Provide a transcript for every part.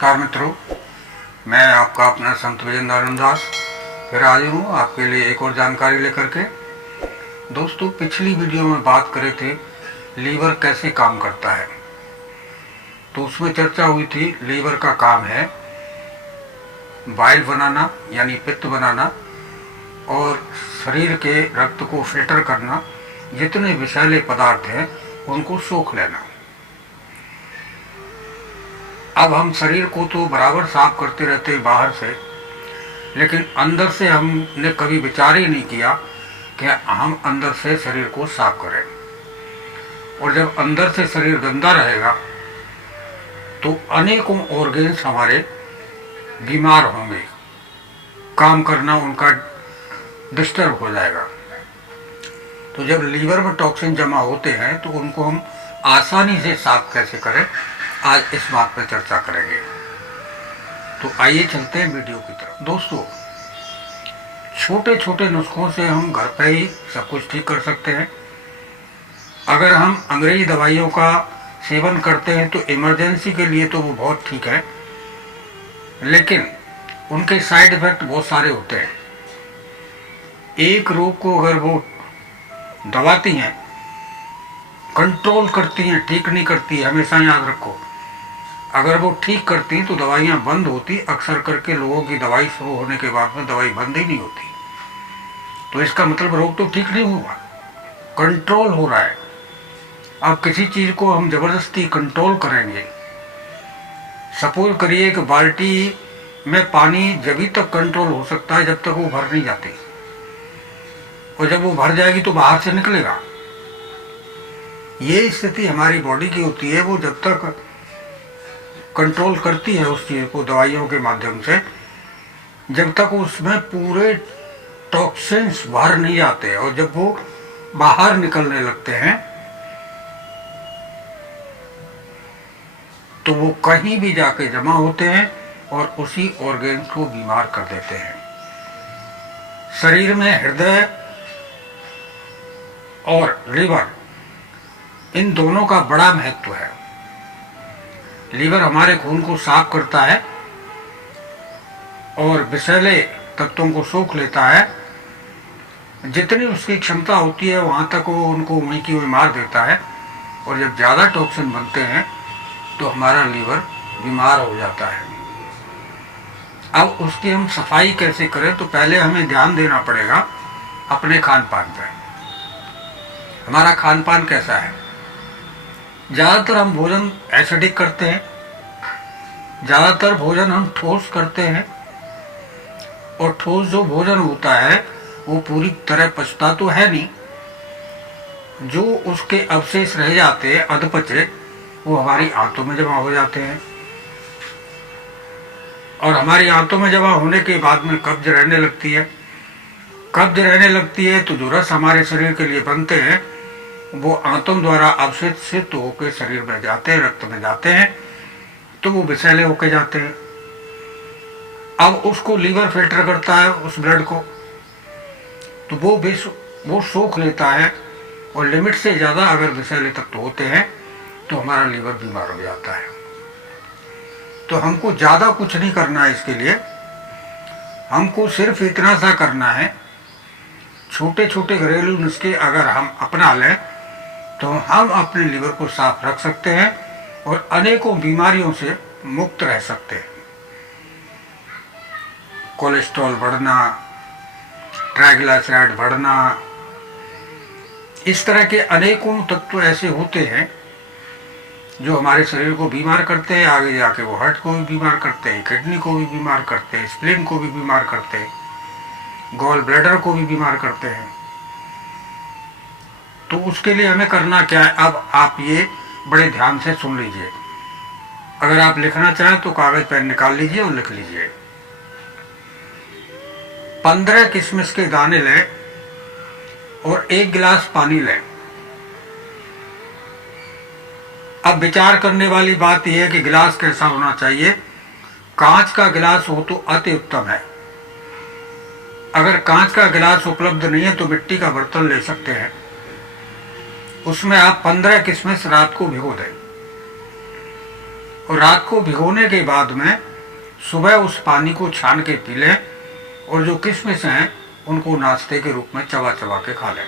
नमस्कार मित्रों, मैं आपका अपना संत विजेंद्र दास फिर हाजिर हूँ आपके लिए एक और जानकारी लेकर के। दोस्तों, पिछली वीडियो में बात करे थे लीवर कैसे काम करता है, तो उसमें चर्चा हुई थी लीवर का काम है बाइल बनाना यानी पित्त बनाना और शरीर के रक्त को फिल्टर करना, जितने विषैले पदार्थ हैं उनको सोख लेना। अब हम शरीर को तो बराबर साफ करते रहते हैं बाहर से, लेकिन अंदर से हमने कभी विचार ही नहीं किया कि हम अंदर से शरीर को साफ करें। और जब अंदर से शरीर गंदा रहेगा तो अनेकों ऑर्गेन्स हमारे बीमार होंगे, काम करना उनका डिस्टर्ब हो जाएगा। तो जब लीवर में टॉक्सिन जमा होते हैं तो उनको हम आसानी से साफ कैसे करें, आज इस बात पर चर्चा करेंगे। तो आइए चलते हैं वीडियो की तरफ। दोस्तों, छोटे छोटे नुस्खों से हम घर पे ही सब कुछ ठीक कर सकते हैं। अगर हम अंग्रेजी दवाइयों का सेवन करते हैं तो इमरजेंसी के लिए तो वो बहुत ठीक है, लेकिन उनके साइड इफेक्ट बहुत सारे होते हैं। एक रोग को अगर वो दबाती हैं, कंट्रोल करती हैं, ठीक नहीं करती, हमेशा याद रखो। अगर वो ठीक करती तो दवाइयाँ बंद होती। अक्सर करके लोगों की दवाई शुरू होने के बाद में दवाई बंद ही नहीं होती, तो इसका मतलब रोग तो ठीक नहीं हुआ, कंट्रोल हो रहा है। अब किसी चीज़ को हम जबरदस्ती कंट्रोल करेंगे, सपोज करिए कि बाल्टी में पानी जब तक कंट्रोल हो सकता है जब तक वो भर नहीं जाती, और जब वो भर जाएगी तो बाहर से निकलेगा। ये स्थिति हमारी बॉडी की होती है। वो जब तक कंट्रोल करती है उस चीज़ को दवाइयों के माध्यम से, जब तक उसमें पूरे टॉक्सिन्स बाहर नहीं जाते, और जब वो बाहर निकलने लगते हैं तो वो कहीं भी जाके जमा होते हैं और उसी ऑर्गेन को बीमार कर देते हैं। शरीर में हृदय और लीवर, इन दोनों का बड़ा महत्व है। लीवर हमारे खून को साफ करता है और विषैले तत्वों को सोख लेता है। जितनी उसकी क्षमता होती है वहाँ तक वो उनको वहीं की वहीं मार देता है, और जब ज़्यादा टॉक्सिन बनते हैं तो हमारा लीवर बीमार हो जाता है। अब उसकी हम सफाई कैसे करें, तो पहले हमें ध्यान देना पड़ेगा अपने खान पान पर। हमारा खान पान कैसा है? ज़्यादातर हम भोजन एसिडिक करते हैं, ज़्यादातर भोजन हम ठोस करते हैं, और ठोस जो भोजन होता है वो पूरी तरह पचता तो है नहीं। जो उसके अवशेष रह जाते हैं अधपचे, वो हमारी आंतों में जमा हो जाते हैं, और हमारी आंतों में जमा होने के बाद में कब्ज रहने लगती है। कब्ज रहने लगती है तो जो रस हमारे शरीर के लिए बनते हैं वो आंतों द्वारा अवशोषित होकर शरीर में जाते हैं, रक्त में जाते हैं, तो वो विषैले होके जाते हैं। अब उसको लीवर फिल्टर करता है उस ब्लड को, तो वो सोख लेता है, और लिमिट से ज़्यादा अगर विषैले तत्व होते हैं तो हमारा लीवर बीमार हो जाता है। तो हमको ज़्यादा कुछ नहीं करना है इसके लिए, हमको सिर्फ इतना सा करना है। छोटे छोटे घरेलू नुस्खे अगर हम अपना लें तो हम अपने लीवर को साफ रख सकते हैं और अनेकों बीमारियों से मुक्त रह सकते हैं। कोलेस्ट्रॉल बढ़ना, ट्राइग्लिसराइड बढ़ना, इस तरह के अनेकों तत्व ऐसे होते हैं जो हमारे शरीर को बीमार करते हैं। आगे जाके वो हार्ट को भी बीमार करते हैं, किडनी को भी बीमार करते हैं, स्प्लीन को भी बीमार करते हैं, गॉल ब्लैडर को भी बीमार करते हैं। तो उसके लिए हमें करना क्या है, अब आप ये बड़े ध्यान से सुन लीजिए। अगर आप लिखना चाहें तो कागज पेन निकाल लीजिए और लिख लीजिए। 15 किशमिश के दाने लें और 1 गिलास पानी लें। अब विचार करने वाली बात यह है कि गिलास कैसा होना चाहिए। कांच का गिलास हो तो अति उत्तम है। अगर कांच का गिलास उपलब्ध नहीं है तो मिट्टी का बर्तन ले सकते हैं। उसमें आप 15 किशमिश रात को भिगो दें और रात को भिगोने के बाद में सुबह उस पानी को छान के पी लें और जो किशमिश हैं उनको नाश्ते के रूप में चबा चबा के खा लें।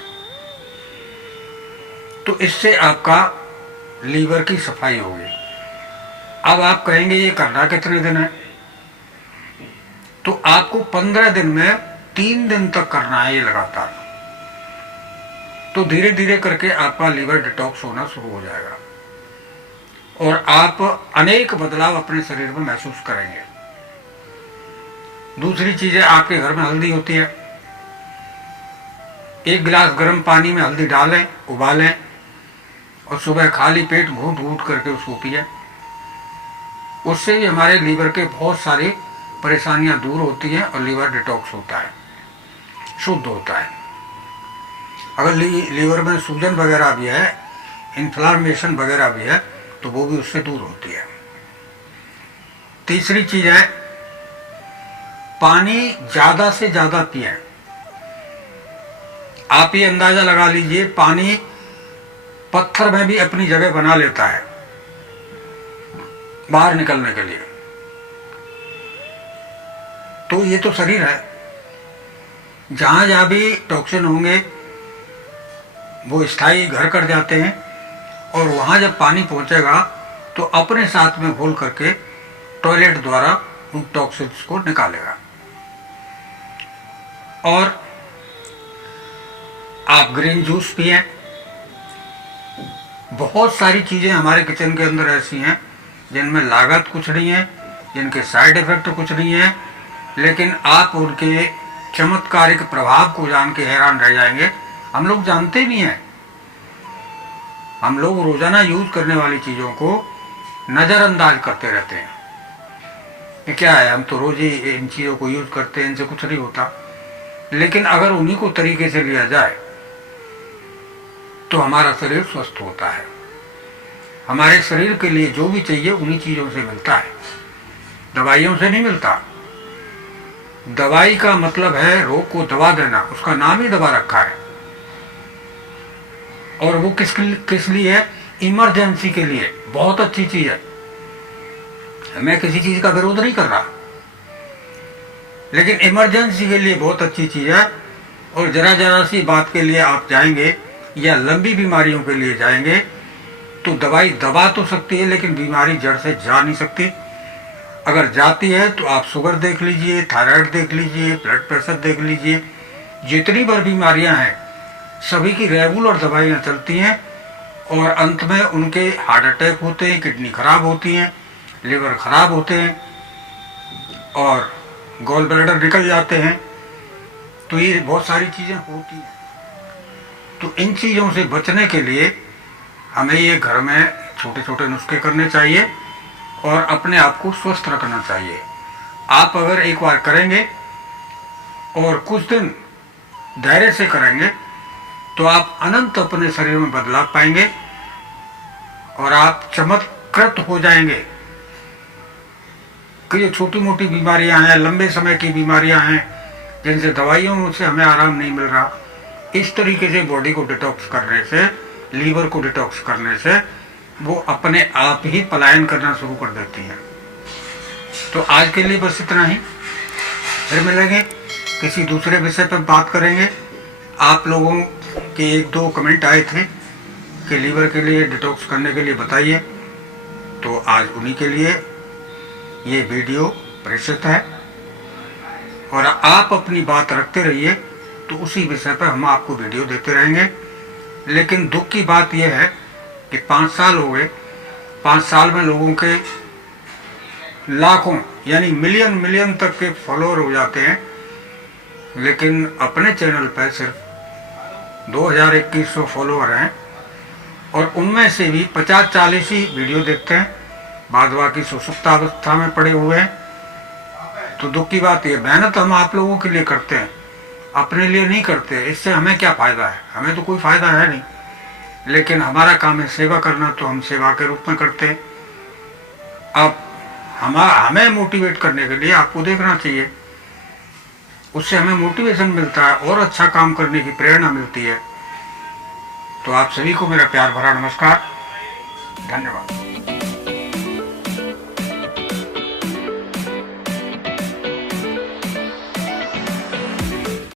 तो इससे आपका लीवर की सफाई होगी। अब आप कहेंगे ये करना कितने दिन है? तो आपको 15 दिन में 3 दिन तक करना है ये लगातार। तो धीरे धीरे करके आपका लीवर डिटॉक्स होना शुरू हो जाएगा और आप अनेक बदलाव अपने शरीर में महसूस करेंगे। दूसरी चीज है, आपके घर में हल्दी होती है। 1 गिलास गर्म पानी में हल्दी डालें, उबालें और सुबह खाली पेट घूट घूट करके उसको पिए। उससे भी हमारे लीवर के बहुत सारी परेशानियां दूर होती हैं और लीवर डिटॉक्स होता है, शुद्ध होता है। अगर लीवर में सूजन वगैरह भी है, इन्फ्लामेशन वगैरह भी है, तो वो भी उससे दूर होती है। तीसरी चीज है, पानी ज्यादा से ज्यादा पिएं। आप ये अंदाजा लगा लीजिए, पानी पत्थर में भी अपनी जगह बना लेता है बाहर निकलने के लिए। तो ये तो शरीर है, जहां जहां भी टॉक्सिन होंगे वो स्थायी घर कर जाते हैं और वहां जब पानी पहुंचेगा तो अपने साथ में घोल करके टॉयलेट द्वारा उन टॉक्सिन्स को निकालेगा। और आप ग्रीन जूस पिए। बहुत सारी चीजें हमारे किचन के अंदर ऐसी हैं जिनमें लागत कुछ नहीं है, जिनके साइड इफेक्ट कुछ नहीं है, लेकिन आप उनके चमत्कारिक प्रभाव को जान के हैरान रह जाएंगे। हम लोग जानते नहीं हैं, हम लोग रोजाना यूज करने वाली चीजों को नजरअंदाज करते रहते हैं कि क्या है, हम तो रोज ही इन चीजों को यूज करते हैं, इनसे कुछ नहीं होता। लेकिन अगर उन्हीं को तरीके से लिया जाए तो हमारा शरीर स्वस्थ होता है। हमारे शरीर के लिए जो भी चाहिए उन्हीं चीजों से मिलता है, दवाइयों से नहीं मिलता। दवाई का मतलब है रोग को दवा देना, उसका नाम ही दवा रखा है। और वो किस लिए है? इमरजेंसी के लिए। बहुत अच्छी चीज है, मैं किसी चीज का विरोध नहीं कर रहा, लेकिन इमरजेंसी के लिए बहुत अच्छी चीज है। और जरा जरा सी बात के लिए आप जाएंगे या लंबी बीमारियों के लिए जाएंगे तो दवाई दबा तो सकती है, लेकिन बीमारी जड़ से जा नहीं सकती। अगर जाती है तो आप शुगर देख लीजिए, थायराइड देख लीजिए, ब्लड प्रेशर देख लीजिए, जितनी बार बीमारियां हैं सभी की रेगुलर दवाइयां चलती हैं और अंत में उनके हार्ट अटैक होते हैं, किडनी खराब होती हैं, लिवर खराब होते हैं और गॉल ब्लैडर निकल जाते हैं। तो ये बहुत सारी चीजें होती हैं। तो इन चीजों से बचने के लिए हमें ये घर में छोटे छोटे नुस्खे करने चाहिए और अपने आप को स्वस्थ रखना चाहिए। आप अगर एक बार करेंगे और कुछ दिन धैर्य से करेंगे तो आप अनंत अपने शरीर में बदलाव पाएंगे और आप चमत्कृत हो जाएंगे कि जो छोटी मोटी बीमारियां हैं, लंबे समय की बीमारियां हैं जिनसे दवाइयों से हमें आराम नहीं मिल रहा, इस तरीके से बॉडी को डिटॉक्स करने से, लीवर को डिटॉक्स करने से वो अपने आप ही पलायन करना शुरू कर देती हैं। तो आज के लिए बस इतना ही, फिर मिलेंगे किसी दूसरे विषय पर बात करेंगे। आप लोगों के 1-2 कमेंट आए थे कि लीवर के लिए डिटॉक्स करने के लिए बताइए, तो आज उन्हीं के लिए ये वीडियो प्रेषित है। और आप अपनी बात रखते रहिए तो उसी विषय पर हम आपको वीडियो देते रहेंगे। लेकिन दुख की बात यह है कि 5 साल हो गए, 5 साल में लोगों के लाखों यानी मिलियन तक के फॉलोअर हो जाते हैं, लेकिन अपने चैनल पर सिर्फ 2100 फॉलोअर हैं और उनमें से भी 50-40 ही वीडियो देखते हैं, बाद बाकी सुसुप्तावस्था में पड़े हुए हैं। तो दुख की बात यह, मेहनत हम आप लोगों के लिए करते हैं, अपने लिए नहीं करते। इससे हमें क्या फायदा है? हमें तो कोई फायदा है नहीं, लेकिन हमारा काम है सेवा करना, तो हम सेवा के रूप में करते हैं। अब हमें मोटिवेट करने के लिए आपको देखना चाहिए, उससे हमें मोटिवेशन मिलता है और अच्छा काम करने की प्रेरणा मिलती है। तो आप सभी को मेरा प्यार भरा नमस्कार, धन्यवाद।